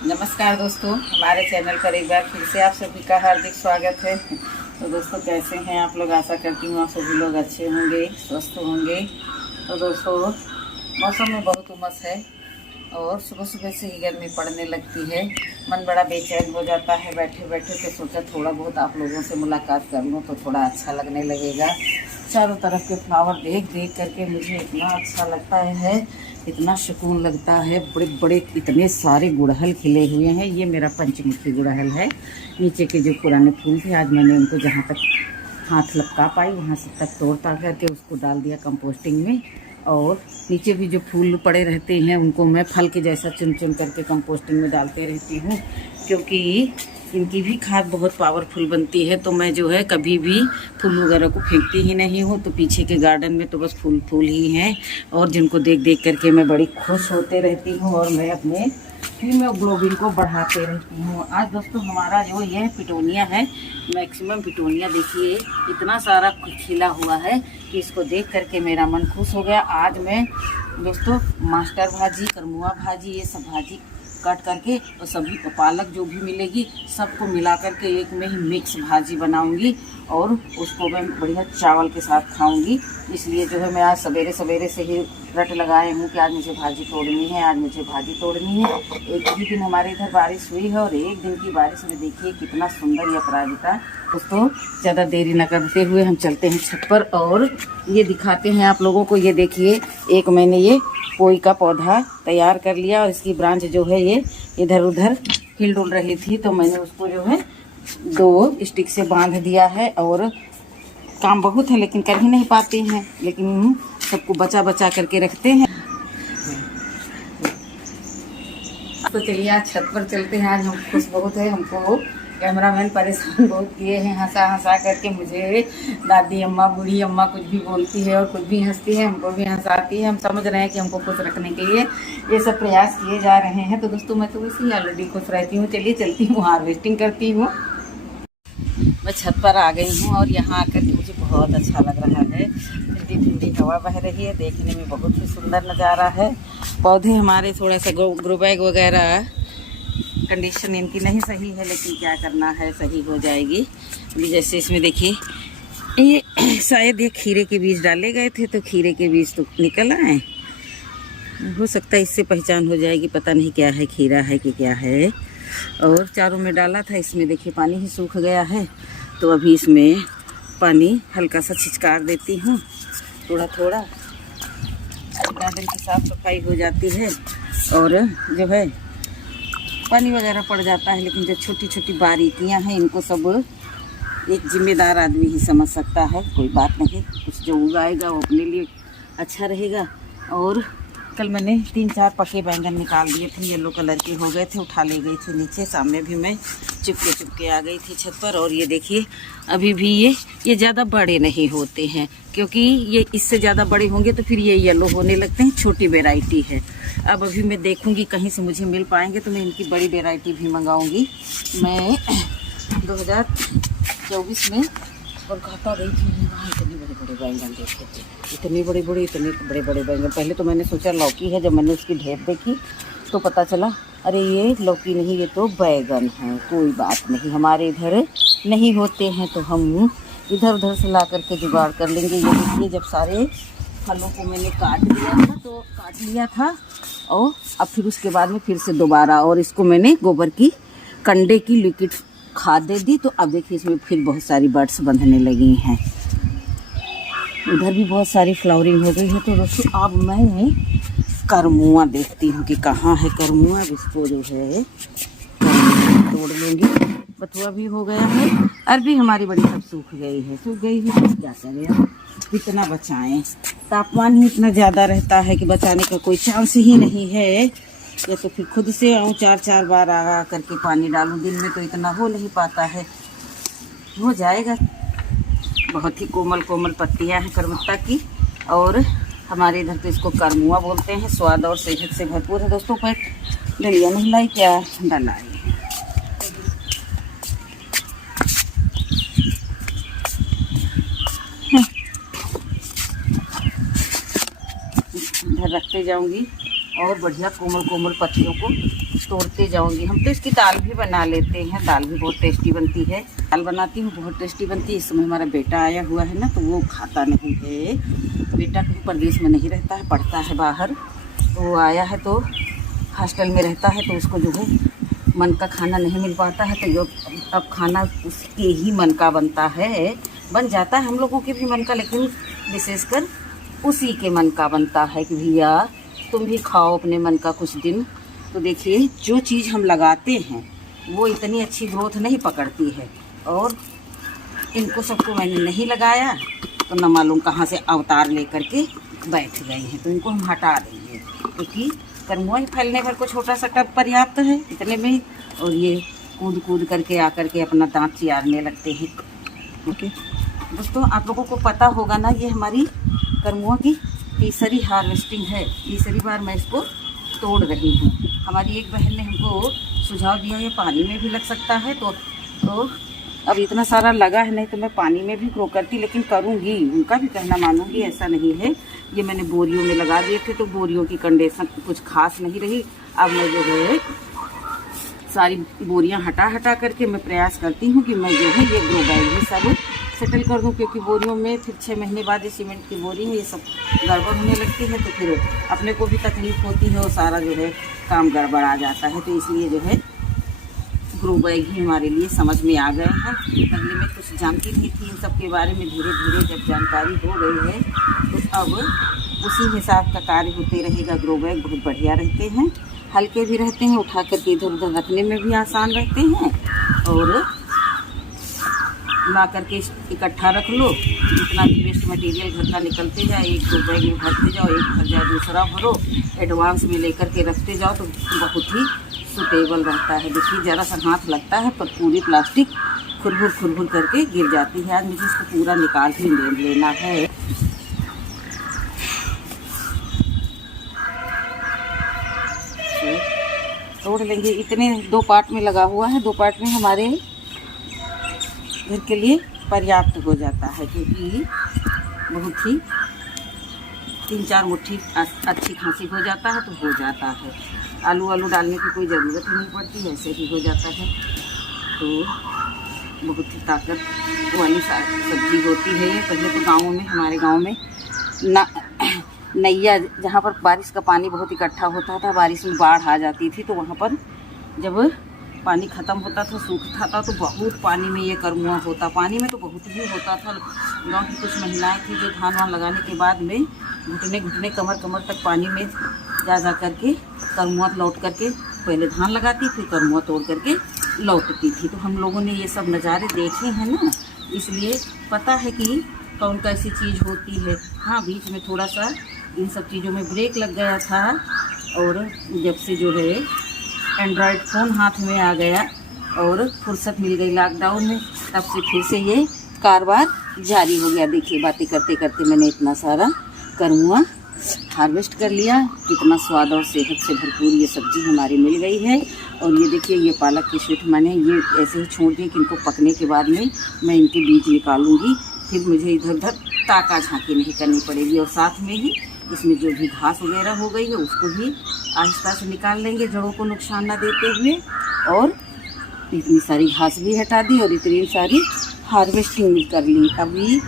नमस्कार दोस्तों, हमारे चैनल पर एक बार फिर से आप सभी का हार्दिक स्वागत है। तो दोस्तों, कैसे हैं आप लोग? आशा करती हूँ आप सभी लोग अच्छे होंगे, स्वस्थ होंगे। तो दोस्तों, मौसम में बहुत उमस है और सुबह सुबह से ही गर्मी पड़ने लगती है। मन बड़ा बेचैन हो जाता है बैठे बैठे। तो सोचा थोड़ा बहुत आप लोगों से मुलाकात कर लूँ तो थोड़ा अच्छा लगने लगेगा। चारों तरफ के फ्लावर देख देख करके मुझे इतना अच्छा लगता है, इतना सुकून लगता है। बड़े बड़े इतने सारे गुड़हल खिले हुए हैं। ये मेरा पंचमुखी गुड़हल है। नीचे के जो पुराने फूल थे, आज मैंने उनको जहाँ तक हाथ लपका पाई वहाँ से तक तोड़ ताड़ करके उसको डाल दिया कंपोस्टिंग में। और नीचे भी जो फूल पड़े रहते हैं उनको मैं फल के जैसा चुन चुन करके कंपोस्टिंग में डालते रहती हूँ, क्योंकि इनकी भी खाद बहुत पावरफुल बनती है। तो मैं जो है कभी भी फूल वगैरह को फेंकती ही नहीं हूँ। तो पीछे के गार्डन में तो बस फूल फूल ही हैं और जिनको देख देख करके मैं बड़ी खुश होते रहती हूँ और मैं अपने हीमोग्लोबिन को बढ़ाते रहती हूँ। आज दोस्तों हमारा जो ये पिटोनिया है, मैक्सिमम पिटोनिया देखिए इतना सारा खिला हुआ है कि इसको देख करके मेरा मन खुश हो गया। आज मैं दोस्तों मास्टर भाजी, करमुआ भाजी, ये सब भाजी कट करके और सभी पालक जो भी मिलेगी सबको मिला करके एक में ही मिक्स भाजी बनाऊंगी और उसको मैं बढ़िया चावल के साथ खाऊंगी। इसलिए जो है मैं आज सवेरे सवेरे से ही रट लगाए हूँ कि आज मुझे भाजी तोड़नी है, आज मुझे भाजी तोड़नी है। एक ही दिन हमारे इधर बारिश हुई है और एक दिन की बारिश में देखिए कितना सुंदर ये अपराजिता। दोस्तों, ज़्यादा देरी न करते हुए हम चलते हैं छत पर और ये दिखाते हैं आप लोगों को। ये देखिए, एक मैंने ये पोई का पौधा तैयार कर लिया और इसकी ब्रांच जो है ये इधर उधर हिल डुल रही थी, तो मैंने उसको जो है 2 स्टिक से बांध दिया है। और काम बहुत है लेकिन कर ही नहीं पाते हैं, लेकिन सबको बचा बचा करके रखते हैं। तो चलिए आज छत पर चलते हैं। आज हम खुश बहुत है। हमको कैमरामैन परेशान बहुत किए हैं, हंसा हंसा करके। मुझे दादी अम्मा, बूढ़ी अम्मा कुछ भी बोलती है और कुछ भी हंसती है, हमको भी हंसाती है। हम समझ रहे हैं कि हमको खुश रखने के लिए ये सब प्रयास किए जा रहे हैं। तो दोस्तों, मैं तो वैसे ही ऑलरेडी खुश रहती हूँ। चलिए चलती हूँ, हार्वेस्टिंग करती हूँ। मैं छत पर आ गई हूँ और यहाँ आकर के मुझे बहुत अच्छा लग रहा है। ठंडी ठंडी हवा बह रही है, देखने में बहुत ही सुंदर नज़ारा है। पौधे हमारे थोड़ा सा ग्रो बैग वगैरह कंडीशन इनकी नहीं सही है, लेकिन क्या करना है, सही हो जाएगी। अभी जैसे इसमें देखिए, ये शायद ये खीरे के बीज डाले गए थे तो खीरे के बीज तो निकल आए। हो सकता है इससे पहचान हो जाएगी, पता नहीं क्या है, खीरा है कि क्या है। और चारों में डाला था, इसमें देखिए पानी ही सूख गया है। तो अभी इसमें पानी हल्का सा छिचकार देती हूँ थोड़ा थोड़ा। गार्डन की साफ सफाई हो जाती है और जो है पानी वगैरह पड़ जाता है, लेकिन जो छोटी छोटी बारीकियां हैं इनको सब एक जिम्मेदार आदमी ही समझ सकता है। कोई बात नहीं, कुछ जो उगाएगा वो अपने लिए अच्छा रहेगा। और कल मैंने 3-4 पके बैंगन निकाल दिए थे, येलो कलर के हो गए थे, उठा ले गई थी नीचे। सामने भी मैं चुपके आ गई थी छत पर। और ये देखिए, अभी भी ये ज़्यादा बड़े नहीं होते हैं, क्योंकि ये इससे ज़्यादा बड़े होंगे तो फिर ये येलो होने लगते हैं। छोटी वेराइटी है। अब अभी मैं देखूंगी कहीं से मुझे मिल पाएंगे तो मैं इनकी बड़ी वेराइटी भी मंगाऊंगी। मैं 2024 में कोलकाता गई थी, वहाँ इतने बड़े बड़े बैंगन देखे थे, इतने बड़े बड़े बैंगन। पहले तो मैंने सोचा लौकी है, जब मैंने उसकी ढेर देखी तो पता चला अरे ये लौकी नहीं, ये तो बैगन है। कोई बात नहीं, हमारे इधर नहीं होते हैं तो हम इधर उधर से ला करके जुगाड़ कर लेंगे। ये देखिए, जब सारे फलों को मैंने काट लिया था और अब फिर उसके बाद में फिर से दोबारा, और इसको मैंने गोबर की कंडे की लिक्विड खाद दे दी। तो अब देखिए इसमें फिर बहुत सारी बर्ड्स बंधने लगी हैं। उधर भी बहुत सारी फ्लावरिंग हो गई है। तो दोस्तों, अब मैं करमुआ देखती हूँ कि कहाँ है करमुआ। अब इसको जो है तोड़ लूँगी। बथुआ भी हो गया है, अरबी हमारी बड़ी सब सूख गई है तो क्या करें, कितना बचाएं। तापमान ही इतना ज़्यादा रहता है कि बचाने का कोई चांस ही नहीं है। या तो फिर खुद से आऊँ 4-4 बार आ करके पानी डालूँ, दिन में तो इतना हो नहीं पाता है। हो जाएगा। बहुत ही कोमल कोमल पत्तियां हैं करमुत्ता की, और हमारे इधर तो इसको करमुआ बोलते हैं। स्वाद और सेहत से भरपूर है। दोस्तों, पर डलिया नहीं लाई, क्या डलाई। इधर रखते जाऊंगी और बढ़िया कोमल कोमल पत्तियों को तोड़ते जाऊंगी। हम तो इसकी दाल भी बना लेते हैं, दाल भी बहुत टेस्टी बनती है। दाल बनाती हूँ, बहुत टेस्टी बनती है। इस समय हमारा बेटा आया हुआ है ना, तो वो खाता नहीं है। बेटा कहीं प्रदेश में नहीं रहता है, पढ़ता है बाहर, तो वो आया है तो हॉस्टल में रहता है, तो उसको जो है मन का खाना नहीं मिल पाता है। तो अब खाना उसके ही मन का बनता है, बन जाता है हम लोगों के भी मन का, लेकिन विशेषकर उसी के मन का बनता है कि भैया तुम भी खाओ अपने मन का कुछ दिन। तो देखिए, जो चीज़ हम लगाते हैं वो इतनी अच्छी ग्रोथ नहीं पकड़ती है, और इनको सबको मैंने नहीं लगाया तो न मालूम कहाँ से अवतार लेकर के बैठ गए हैं। तो इनको हम हटा देंगे, क्योंकि करमुआ फैलने भर को छोटा सा टब पर्याप्त है इतने में, और ये कूद कूद करके आकर के अपना दांत चियारने लगते हैं। ओके दोस्तों, आप लोगों को पता होगा ना, ये हमारी करमुआ की तीसरी हार्वेस्टिंग है। तीसरी बार मैं इसको तोड़ रही हूँ। हमारी एक बहन ने हमको सुझाव दिया ये पानी में भी लग सकता है, तो अब इतना सारा लगा है, नहीं तो मैं पानी में भी ग्रो करती, लेकिन करूँगी, उनका भी कहना मानूंगी, ऐसा नहीं है। ये मैंने बोरियों में लगा दिए थे, तो बोरियों की कंडीशन कुछ खास नहीं रही। अब मैं जो है सारी बोरियां हटा करके मैं प्रयास करती हूँ कि मैं जो है ये ग्रो बैग भी सब सेटल कर दूँ, क्योंकि बोरियों में फिर 6 महीने बाद ये सीमेंट की बोरी है, ये सब गड़बड़ होने लगती है, तो फिर अपने को भी तकलीफ होती है और सारा जो है काम गड़बड़ आ जाता है। तो इसलिए जो है ग्रो बैग ही हमारे लिए समझ में आ गए हैं। पहले मैं कुछ जानती नहीं थी इन सब के बारे में, धीरे धीरे जब जानकारी हो गई है तो अब उसी हिसाब का कार्य होते रहेगा। ग्रो बैग बहुत बढ़िया रहते हैं, हल्के भी रहते हैं, उठा करके इधर उधर रखने में भी आसान रहते हैं, और ला करके इकट्ठा रख लो। जितना भी वेस्ट मटेरियल घर का निकलते जाए, एक ग्रो बैग में भरते जाओ, एक भर जाए दूसरा भरो, एडवांस में लेकर के रखते जाओ, तो बहुत ही सुटेबल रहता है। देखिए, ज़रा सा हाथ लगता है पर पूरी प्लास्टिक खुरभुर करके गिर जाती है। आज मुझे इसको पूरा निकाल ही लेना है। तोड़ लेंगे। इतने 2 पार्ट में लगा हुआ है, 2 पार्ट में हमारे घर के लिए पर्याप्त हो जाता है, क्योंकि बहुत ही 3-4 मुट्ठी अच्छी खांसी हो जाता है तो हो जाता है। आलू डालने की कोई ज़रूरत ही नहीं पड़ती, ऐसे ही हो जाता है। तो बहुत ही ताकत वाली सब्जी होती है ये। पहले तो गाँवों में, हमारे गाँव में नैया, जहाँ पर बारिश का पानी बहुत इकट्ठा होता था, बारिश में बाढ़ आ जाती थी, तो वहाँ पर जब पानी ख़त्म होता था, सूखता था, तो बहुत पानी में ये करमुआ होता। पानी में तो बहुत ही होता था। गांव की कुछ महिलाएं थी जो धान वान लगाने के बाद में घुटने कमर तक पानी में जा करके करमुआ लौट करके पहले धान लगाती, फिर करमुआ तोड़ करके लौटती थी। तो हम लोगों ने ये सब नज़ारे देखे हैं ना, इसलिए पता है कि कौन कैसी चीज़ होती है। हाँ, बीच में थोड़ा सा इन सब चीज़ों में ब्रेक लग गया था, और जब से जो है एंड्रॉयड फ़ोन हाथ में आ गया और फुर्सत मिल गई लॉकडाउन में, तब से फिर से ये कारोबार जारी हो गया। देखिए, बातें करते करते मैंने इतना सारा करमुआ हार्वेस्ट कर लिया। कितना स्वाद और सेहत से भरपूर ये सब्ज़ी हमारी मिल गई है। और ये देखिए, ये पालक की शीट मैंने ये ऐसे ही छोड़ दी कि इनको पकने के बाद में मैं इनके बीज निकालूंगी, फिर मुझे इधर उधर ताका झांकी नहीं करनी पड़ेगी। और साथ में ही इसमें जो भी घास वगैरह हो गई है उसको भी आहिस्ता से निकाल लेंगे, जड़ों को नुकसान ना देते हुए। और इतनी सारी घास भी हटा दी और इतनी सारी हार्वेस्टिंग भी कर ली। अभी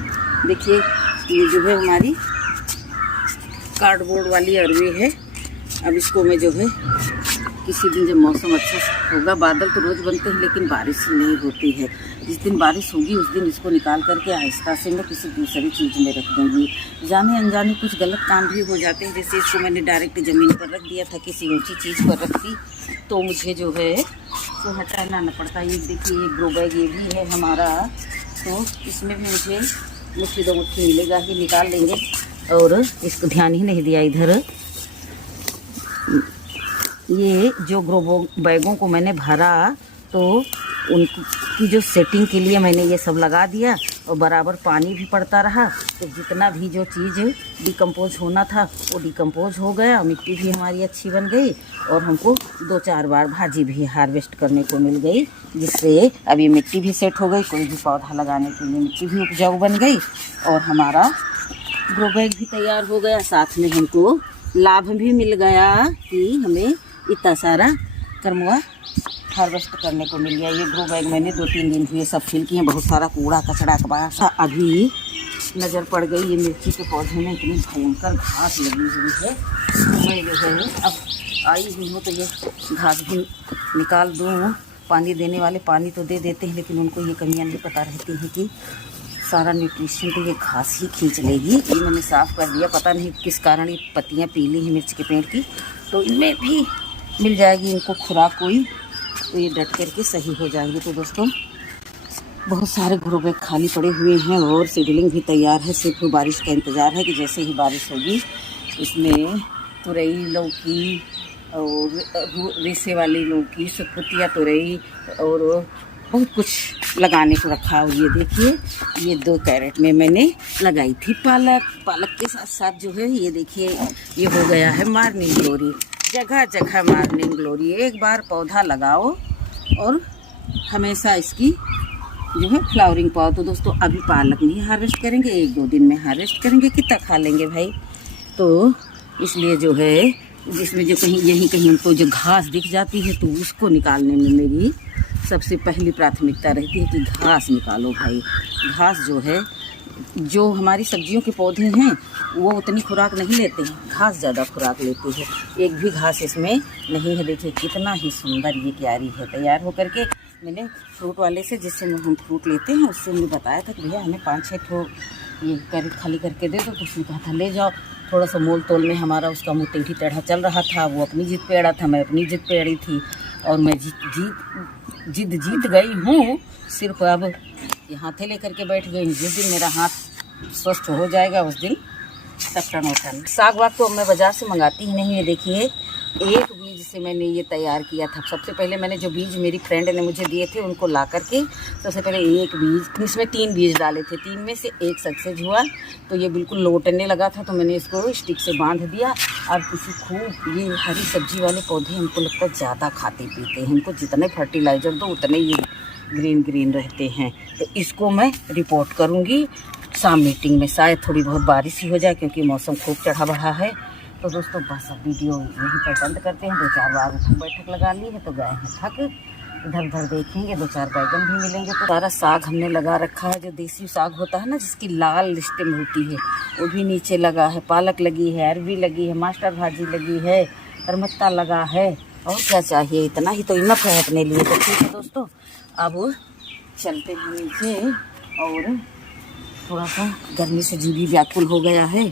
देखिए, ये जो है हमारी कार्डबोर्ड वाली अरवी है। अब इसको मैं जो है किसी दिन जब मौसम अच्छा होगा, बादल तो रोज़ बनते हैं लेकिन बारिश नहीं होती है, जिस दिन बारिश होगी उस दिन इसको निकाल करके आहिस्ता से मैं किसी दूसरी चीज़ में रख दूँगी। जाने अनजाने कुछ गलत काम भी हो जाते हैं, जैसे इसको मैंने डायरेक्ट ज़मीन पर रख दिया था, किसी ऊँची चीज़ पर रखती तो मुझे जो है तो हटाना न पड़ता। ये देखिए, ये ग्रो बैग ये भी है हमारा, तो इसमें भी मुझे मुट्ठी 2 मुट्ठी मिलेगा ही, निकाल लेंगे। और इसको ध्यान ही नहीं दिया इधर। ये जो ग्रो बैगों को मैंने भरा, तो उनकी जो सेटिंग के लिए मैंने ये सब लगा दिया, और बराबर पानी भी पड़ता रहा, तो जितना भी जो चीज़ डिकम्पोज होना था वो डिकम्पोज हो गया। मिट्टी भी हमारी अच्छी बन गई, और हमको 2-4 बार भाजी भी हार्वेस्ट करने को मिल गई, जिससे अभी मिट्टी भी सेट हो गई। कोई भी पौधा लगाने के लिए मिट्टी भी उपजाऊ बन गई, और हमारा ग्रो बैग भी तैयार हो गया। साथ में हमको लाभ भी मिल गया कि हमें इतना सारा करमुआ हार्वेस्ट करने को मिल गया। ये ग्रो बैग मैंने 2-3 दिन हुए सब फिल किए, बहुत सारा कूड़ा कचड़ा का। अभी नज़र पड़ गई ये मिर्ची के पौधे में इतनी भयंकर घास लगी हुई है। मैं जो है अब आई हुई हूँ तो ये घास भी निकाल दूँ। पानी देने वाले पानी तो दे देते हैं, लेकिन उनको ये कमियाँ नहीं पता रहती हैं कि सारा न्यूट्रिशन तो ये घास ही खींच लेगी। ये मैंने साफ़ कर दिया, पता नहीं किस कारण ये पत्तियाँ पीली हैं मिर्च के पेड़ की, तो इनमें भी मिल जाएगी इनको खुराक कोई, तो ये डट करके सही हो जाएंगे। तो दोस्तों बहुत सारे ग्रो बैग खाली पड़े हुए हैं और सीडलिंग भी तैयार है, सिर्फ बारिश का इंतज़ार है कि जैसे ही बारिश होगी इसमें तुरई, लौकी और रेसे वाली लौकी, सुकुतिया तुरई और बहुत कुछ लगाने को रखा। और ये देखिए ये 2 कैरेट में मैंने लगाई थी पालक के साथ साथ जो है ये देखिए ये हो गया है मॉर्निंग ग्लोरी। जगह जगह मॉर्निंग ग्लोरी। एक बार पौधा लगाओ और हमेशा इसकी जो है फ्लावरिंग पाओ। तो दोस्तों अभी पालक नहीं हार्वेस्ट करेंगे, 1-2 दिन में हार्वेस्ट करेंगे, कितना खा लेंगे भाई। तो इसलिए जो है जिसमें जो कहीं हमको जो घास दिख जाती है तो उसको निकालने में मेरी सबसे पहली प्राथमिकता रहती है कि घास निकालो भाई। घास जो है, जो हमारी सब्जियों के पौधे हैं वो उतनी खुराक नहीं लेते हैं, घास ज़्यादा खुराक लेती है। एक भी घास इसमें नहीं है। देखिए कितना ही सुंदर ये क्यारी है तैयार होकर के। मैंने फ्रूट वाले से, जिससे हम फ्रूट लेते हैं, उससे मैंने बताया था कि भैया हमें 5-6 ठो ये कैरेट खाली करके दे दो, तो उसने कहा था ले जाओ। थोड़ा सा मोल तोल में हमारा उसका मुँह टेढ़ी टेढ़ा चल रहा था, वो अपनी जिद पे अड़ा था, मैं अपनी जिद पे अड़ी थी, और मैं जिद जीत गई हूँ। सिर्फ अब ये हाथे लेकर के बैठ गई। जिस दिन मेरा हाथ स्वस्थ हो जाएगा उस दिन सब टन वटन। साग वाग तो मैं बाज़ार से मंगाती ही नहीं है। देखिए एक बीज से मैंने ये तैयार किया था। सबसे पहले मैंने जो बीज मेरी फ्रेंड ने मुझे दिए थे उनको ला करके सबसे पहले एक बीज, इसमें 3 बीज डाले थे, 3 में से 1 सक्सेस हुआ। तो ये बिल्कुल लोटने लगा था, तो मैंने इसको स्टिक से बांध दिया। और किसी खूब ये हरी सब्जी वाले पौधे हमको लगता है ज़्यादा खाते पीते हैं, इनको जितने फर्टिलाइज़र दो उतने ये ग्रीन रहते हैं। तो इसको मैं रिपोर्ट करूँगी शाम मीटिंग में। शायद थोड़ी बहुत बारिश ही हो जाए क्योंकि मौसम खूब चढ़ा बढ़ा है। तो दोस्तों बस अब वीडियो यहीं पर बंद करते हैं। 2-4 बार उठक बैठक लगा ली है तो गए हैं थक। इधर उधर देखेंगे, 2-4 बैगन भी मिलेंगे। तो सारा साग हमने लगा रखा है, जो देसी साग होता है ना जिसकी लाल स्टेम होती है, वो भी नीचे लगा है। पालक लगी है, अरबी लगी है, मास्टर भाजी लगी है, करमत्ता लगा है, और क्या चाहिए, इतना ही तो इनफ है अपने लिए। तो ठीक है दोस्तों, अब चलते हैं नीचे। और थोड़ा सा गर्मी से जी भी व्याकुल हो गया है।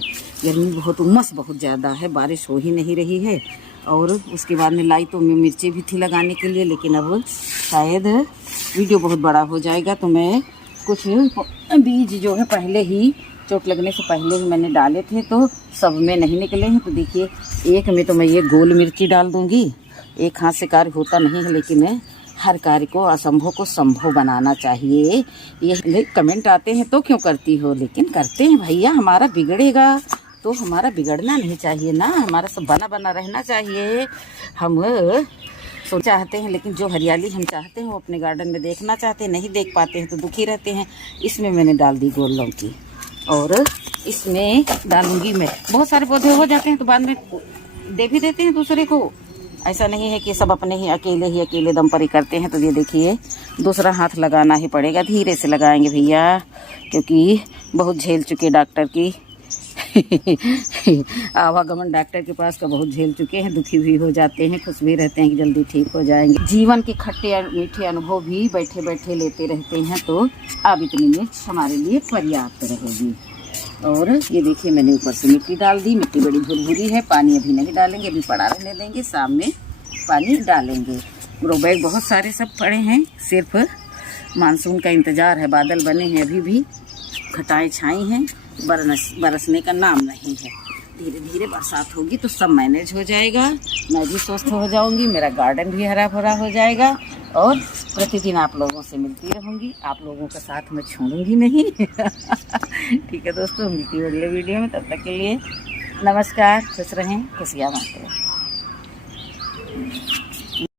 गर्मी बहुत, उमस बहुत ज़्यादा है, बारिश हो ही नहीं रही है। और उसके बाद में लाई तो मिर्ची भी थी लगाने के लिए, लेकिन अब शायद वीडियो बहुत बड़ा हो जाएगा, तो मैं कुछ बीज जो है पहले ही चोट लगने से पहले ही मैंने डाले थे, तो सब में नहीं निकले हैं। तो देखिए एक में तो मैं ये गोल मिर्ची डाल दूँगी। एक हाथ से कार्य होता नहीं है, लेकिन हर कार्य को, असंभव को संभव बनाना चाहिए। ये कमेंट आते हैं तो क्यों करती हो, लेकिन करते हैं भैया। हमारा बिगड़ेगा तो हमारा बिगड़ना नहीं चाहिए ना, हमारा सब बना बना रहना चाहिए। हम सो चाहते हैं, लेकिन जो हरियाली हम चाहते हैं वो अपने गार्डन में देखना चाहते हैं, नहीं देख पाते हैं तो दुखी रहते हैं। इसमें मैंने डाल दी गोल लौकी, और इसमें डालूंगी मैं। बहुत सारे पौधे हो जाते हैं तो बाद में दे भी देते हैं दूसरे को। ऐसा नहीं है कि सब अपने ही अकेले दम पर ही करते हैं। तो ये देखिए दूसरा हाथ लगाना ही पड़ेगा, धीरे से लगाएंगे भैया, क्योंकि बहुत झेल चुके डॉक्टर की आवागमन डॉक्टर के पास का बहुत झेल चुके हैं, दुखी भी हो जाते हैं, खुश भी रहते हैं कि जल्दी ठीक हो जाएंगे। जीवन के खट्टे मीठे अनुभव भी बैठे बैठे लेते रहते हैं। तो अब इतनी मिर्च हमारे लिए पर्याप्त रहेगी। और ये देखिए मैंने ऊपर से मिट्टी डाल दी। मिट्टी बड़ी भुरभुरी है, पानी अभी नहीं डालेंगे, अभी पड़ा रहने देंगे, शाम में पानी डालेंगे। ग्रो बैग बहुत सारे सब पड़े हैं, सिर्फ मानसून का इंतज़ार है। बादल बने हैं, अभी भी घटाएं छाई हैं, बरसने का नाम नहीं है। धीरे धीरे बरसात होगी तो सब मैनेज हो जाएगा, मैं भी स्वस्थ हो जाऊंगी, मेरा गार्डन भी हरा भरा हो जाएगा, और प्रतिदिन आप लोगों से मिलती रहूंगी। आप लोगों का साथ मैं छोड़ूंगी नहीं। ठीक है दोस्तों, मिलती हूँ अगले वीडियो में। तब तक के लिए नमस्कार, खुश रहें, खुशियाँ बांटें।